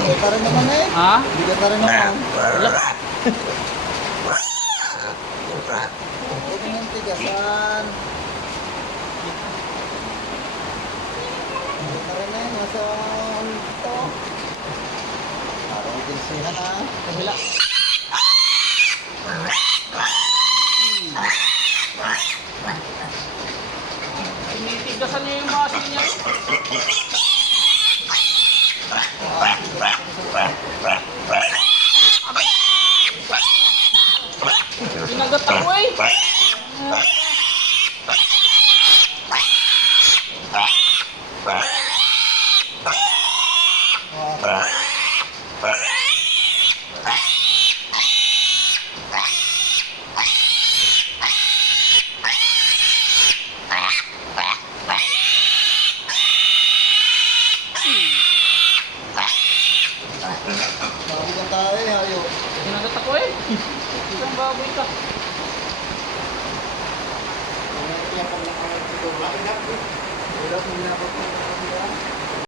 Bigat rin naman eh. Ha? Bigat rin naman. Wala. Huwag niyang tigasan. Bigat rin eh. Nasa ano dito. Parang itinsihan ha. Kabila. Tinitigasan niya yung masin niya. Sinagat ako eh. Sabi ka tayo eh. Ayaw. Sinagat ako eh. Isang baboy ka. Hirap mo na po.